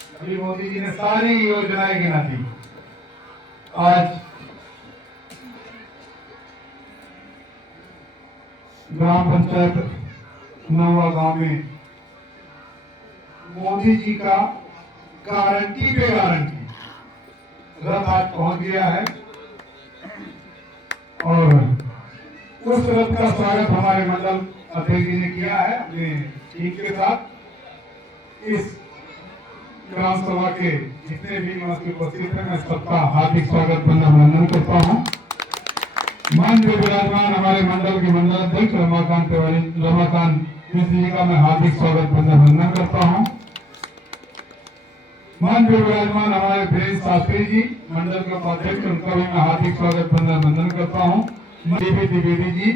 अभी मोदी जी ने सारी योजनाएं गिना दी। आज ग्राम पंचायत नवा गांव में मोदी जी का गारंटी पे गारंटी रथ आज पहुंच गया है और उस रथ का स्वागत हमारे मंडल अध्यक्ष जी ने किया है अपने टीम के साथ। इस ग्राम सभा के जितने भी निवासी उपस्थित हैं, मैं सबका हार्दिक स्वागत अभिनंदन करता हूँ। मंच में विराजमान हमारे मंडल के मंडल अध्यक्ष रमाकांत मिश्र जी का मैं हार्दिक स्वागत अभिनंदन करता हूँ। मंच में विराजमान हमारे प्रेम शास्त्री जी मंडल के उपाध्यक्ष, उनका भी मैं हार्दिक स्वागत अभिनंदन करता हूँ। देवी द्विवेदी जी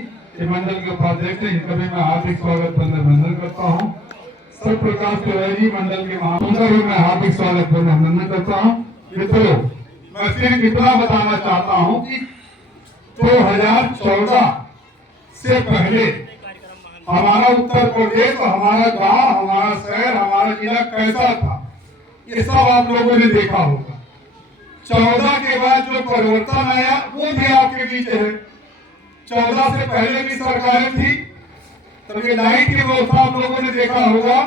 मंडल के उपाध्यक्ष, इनका भी मैं हार्दिक स्वागत अभिनंदन करता हूँ। सब प्रकाश तिवारी जी मंडल के उनका भी मैं हार्दिक स्वागत अभिनंदन करता हूँ। मित्रों, मैं सिर्फ इतना बताना चाहता हूँ कि 2014 से पहले हमारा उत्तर प्रदेश, हमारा गांव, हमारा शहर, हमारा जिला कैसा था, ये सब आप लोगों ने देखा होगा। 14 के बाद जो परिवर्तन आया वो भी आपके बीच है। 14 से पहले भी सरकारें थी, तब ये लाइट की व्यवस्था आप लोगों ने देखा होगा।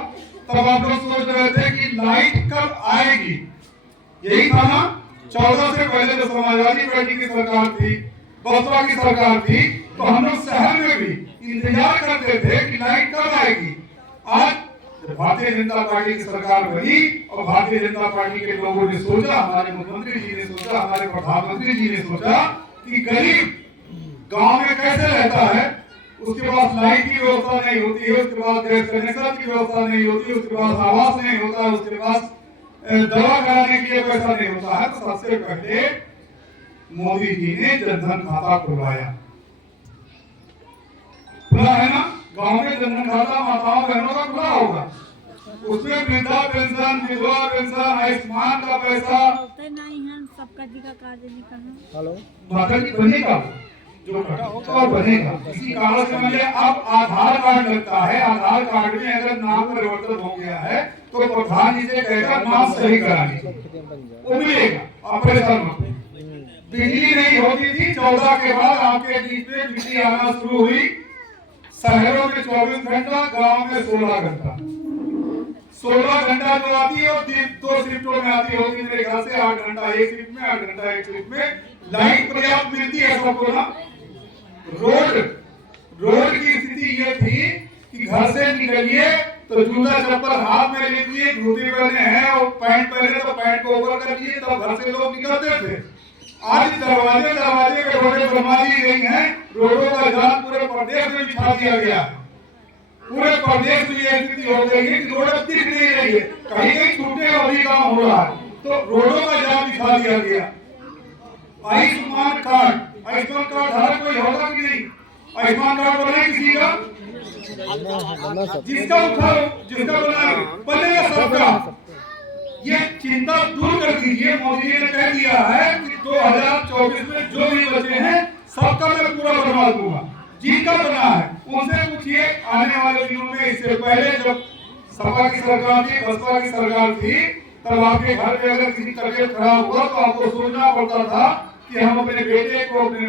तब आप लोग सोच रहे थे कि लाइट कब आएगी, यही था ना। 14 से पहले जो समाजवादी पार्टी की सरकार थी, बसपा की सरकार थी, तो हम लोग शहर में भी इंतजार करते थे कि लाइट कब आएगी। आज भारतीय जनता पार्टी की सरकार बनी और भारतीय जनता पार्टी के लोगों ने सोचा, हमारे मुख्यमंत्री जी ने सोचा, हमारे प्रधानमंत्री जी ने सोचा कि गरीब गांव में कैसे रहता है, उसके पास लाइट की व्यवस्था नहीं होती है, उसके पास गैस कनेक्शन की व्यवस्था नहीं होती, उसके पास आवास नहीं होता, उसके पास दवा कराने के लिए पैसा नहीं होता है। तो सबसे पहले मोदी जी ने जनधन खाता खुलवाया, खुला है ना। गांव में जनधन खाता माताओं बहनों का खुला होगा, उसमें वृद्धा पेंशन, विधवा पेंशन, आयुष्मान का पैसा नहीं है, सबका जी का कार्ड नहीं कहा। हेलो माता जी बनेगा, जो घटा होगा वो बनेगा। इसी कारण से मुझे अब आधार कार्ड लगता है। आधार कार्ड में अगर नाम परिवर्तन हो गया है तो प्रधान जी से कहकर नाम सही करानी, वो मिलेगा, आप परेशान मत। बिजली नहीं होती थी, 14 के बाद आपके बीच में बिजली आना शुरू हुई। शहरों में 24 घंटा, गांव में 16 घंटा। 16 घंटा जो आती है वो 2 शिफ्टों में आती होगी मेरे ख्याल से। 8 घंटा एक शिफ्ट में, 8 घंटा एक शिफ्ट में। लाइट पर्याप्त मिलती है सबको ना। रोड की स्थिति ये थी कि घर से निकलिए तो जूता चप्पल हाथ में लीजिए, जूते पहने हैं और पैंट पहने तो पैंट को ऊपर कर लिए, तब घर से लोग निकलते थे। आज दरवाजे दरवाजे पे रोडें बनवा दी गई हैं। रोडों का जाल पूरे प्रदेश में बिछा दिया गया है। पूरे प्रदेश में ये स्थिति हो गई है कि रोड अब दिख नहीं रही है, कहीं कहीं टूटे और भी काम हो रहा है, तो रोडों का जाल बिछा दिया गया। आयुष्मान कार्ड धारक कोई होगा कि नहीं? आयुष्मान कार्ड बना किसी का, जिसका बनेगा सबका। ये चिंता दूर कर दीजिए। मोदी जी ने कह दिया है कि 2024 में जो भी बचे हैं सबका मैं पूरा बनवा दूंगा। जिनका बना है उनसे पूछिए आने वाले दिनों में। इससे पहले जब सपा की सरकार थी, बसपा की सरकार थी, तब आपके घर में अगर किसी तबियत खराब हुआ तो आपको सोचना पड़ता था कि हम अपने बेटे को, अपने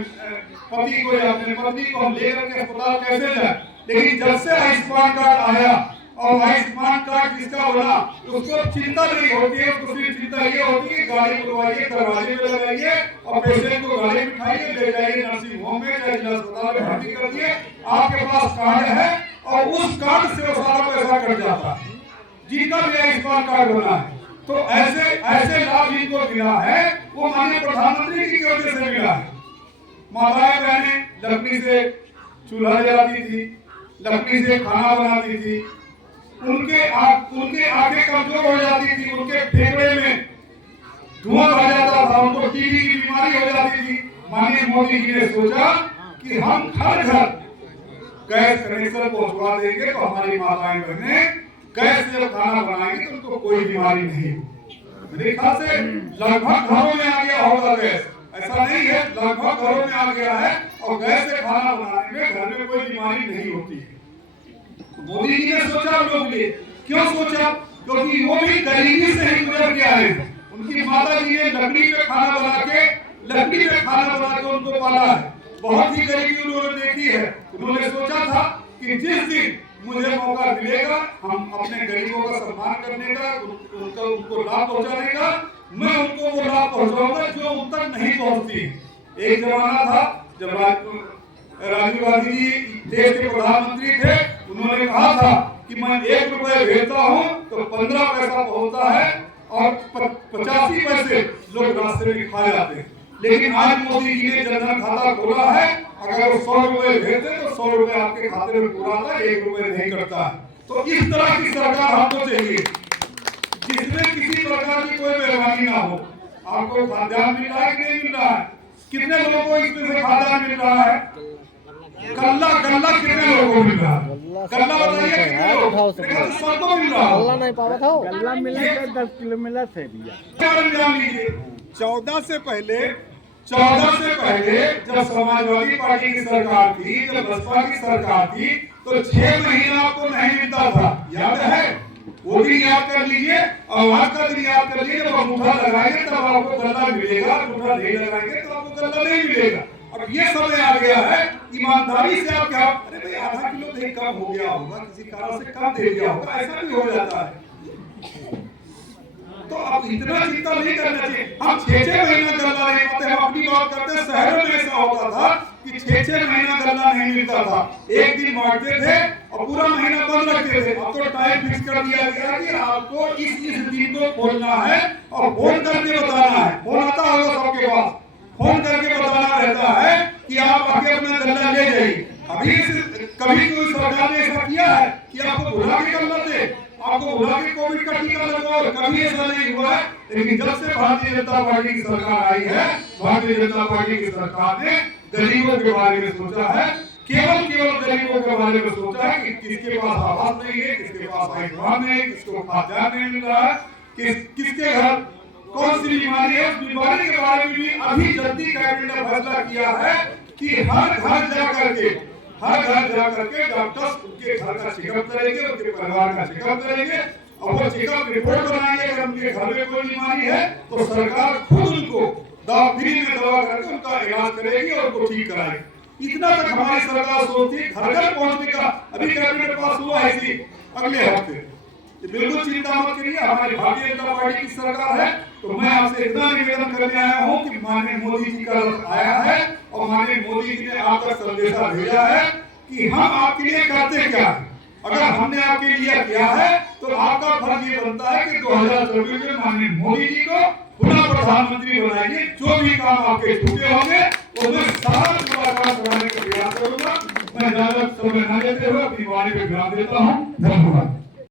पति को या अपने पत्नी को हम लेकर के अस्पताल कैसे जाए। लेकिन जब से आयुष्मान कार्ड आया और आयुष्मान कार्ड जिसका बना उसको चिंता नहीं होती है, उसको सिर्फ चिंता ये होती है गाड़ी बुलवाइए, दरवाजे पे लगाइए और पेशेंट को गाड़ी में उठाइए, ले जाइए नर्सिंग होम में या जिला अस्पताल में भर्ती कर दिए। आपके पास कार्ड है और उस कार्ड से वो सारा पैसा कट जाता है, जिनका भी आयुष्मान कार्ड बना है। तो ऐसे लाभ जिनको मिला है वो माननीय प्रधानमंत्री जी की वजह से मिला है। माताएं बहनें लकड़ी से चूल्हा जलाती थी, लकड़ी से खाना बनाती थी, उनके आंखें कमजोर हो जाती थी, उनके फेफड़े में धुआं आ जाता था, उनको टीबी की बीमारी हो जाती थी। माननीय मोदी जी ने सोचा कि हम घर घर गैस कनेक्शन पहुंचवा देंगे तो हमारी माताएं बहनें गैस से जब खाना बनाएंगे तो उनको कोई बीमारी नहीं होगी। मेरे ख्याल से लगभग घरों में आ गया होगा गैस, ऐसा नहीं है, लगभग घरों में आ गया है और गैस से खाना बनाने में घर में कोई बीमारी नहीं होती है। मोदी जी ने सोचा हम लोग लिए, क्यों सोचा? क्योंकि वो भी गरीबी से ही गुजर लकड़ी पे खाना बना के उनको पाला है। बहुत ही गरीबी उन्होंने देखी है। उन्होंने सोचा था कि जिस दिन मुझे मौका मिलेगा हम अपने गरीबों का सम्मान करने का, उनको लाभ पहुंचाने का, मैं उनको वो लाभ पहुंचाऊंगा जो उन तक नहीं पहुंचती। एक जमाना था जब राजीव गांधी जी देश के प्रधानमंत्री थे, उन्होंने कहा था कि मैं 1 रुपए भेजता हूं तो 15 पैसा पहुंचता है और 85 पैसे लोग रास्ते में खा जाते हैं। लेकिन आज मोदी जी ने जनधन खाता खोला है, अगर वो 100 रुपए भेजते तो 100 रुपए आपके खाते में पूरा आता है, 1 रुपए नहीं करता है। तो इस तरह की सरकार हमको चाहिए जिसमें किसी प्रकार की कोई बेईमानी ना हो। आपको खाद्यान्न मिल रहा है कि नहीं मिल रहा है? कितने लोगों को इसमें से खाद्यान्न मिल रहा है? गल्ला कितने लोगों को मिल रहा है? गल्ला बताइए कितने लोग? सबको मिल रहा है। गल्ला नहीं पावा था, गल्ला मिला तो 10 किलो मिला थे भैया। जान लीजिए 14 से पहले जब समाजवादी पार्टी की सरकार थी, जब बसपा की सरकार थी, तो 6 महीना आपको नहीं मिलता था। याद है? वो दिन याद कर लीजिए और आज का दिन याद कर लीजिए। जब अंगूठा लगाएंगे तब आपको गल्ला मिलेगा, अंगूठा नहीं लगाएंगे तो आपको गल्ला नहीं मिलेगा। अब ये समय आ गया है, ईमानदारी से आप क्या, अरे भाई आधा किलो दही कम हो गया होगा, किसी कारण से कम दे दिया होगा, ऐसा भी हो जाता है। तो अब इतना चिंता नहीं करना चाहिए। हम 6-6 महीना गल्ला नहीं पाते, हम अपनी बात करते हैं। शहरों में ऐसा होता था कि 6-6 महीना गल्ला नहीं मिलता था, एक दिन बांटते थे और पूरा महीना बंद रखते थे। अब तो टाइम फिक्स कर दिया गया कि आपको इस दिन को खोलना है और फोन करके बताना है। फोन आता होगा सबके पास, फोन करके बताना रहता है कि आप आके अपना गल्ला ले जाइए। कभी कोई सरकार ने ऐसा किया है कि आपको बुला के गल्ला दे, आपको बुला के कोविड का टीका लगवाओ? कभी ऐसा नहीं हुआ है। लेकिन जब से भारतीय जनता पार्टी की सरकार आई है, भारतीय जनता पार्टी की सरकार ने गरीबों के बारे में सोचा है, केवल गरीबों के बारे में सोचा है कि किसके पास आवास नहीं है, किसके पास आयुष्मान नहीं है, किसको खाद्यान्न नहीं मिल रहा है, किसके घर कौन सी बीमारी है। उस बीमारी के बारे में भी अभी जल्दी कैबिनेट ने फैसला किया है कि हर घर जा करके डॉक्टर्स उनके घर का चेकअप करेंगे, उनके परिवार का चेकअप करेंगे और वो चेकअप रिपोर्ट बनाएंगे। अगर उनके घर में कोई बीमारी है तो सरकार खुद उनको फ्री में दवा करके उनका इलाज करेगी और उनको ठीक कराएगी। इतना तक हमारी सरकार सोचती है। घर पहुंचने का अभी कैबिनेट पास हुआ है इसी अगले हफ्ते। बिल्कुल चिंता मत करिए, हमारी भारतीय जनता पार्टी की सरकार है। तो मैं आपसे इतना निवेदन करने आया हूँ कि माननीय मोदी जी का रथ आया है और माननीय मोदी जी ने आप तक संदेशा भेजा है कि हम आपके लिए करते क्या है। अगर हमने आपके लिए किया है तो आपका फर्ज ये बनता है कि 2024 में माननीय मोदी जी को पुनः प्रधानमंत्री बनाइए। जो भी काम आपके छूटे होंगे उसमें सारा पूरा काम कराने का प्रयास करूंगा। मैं ज्यादा समय न लेते हुए अपनी वाणी पे ध्यान देता हूँ। धन्यवाद।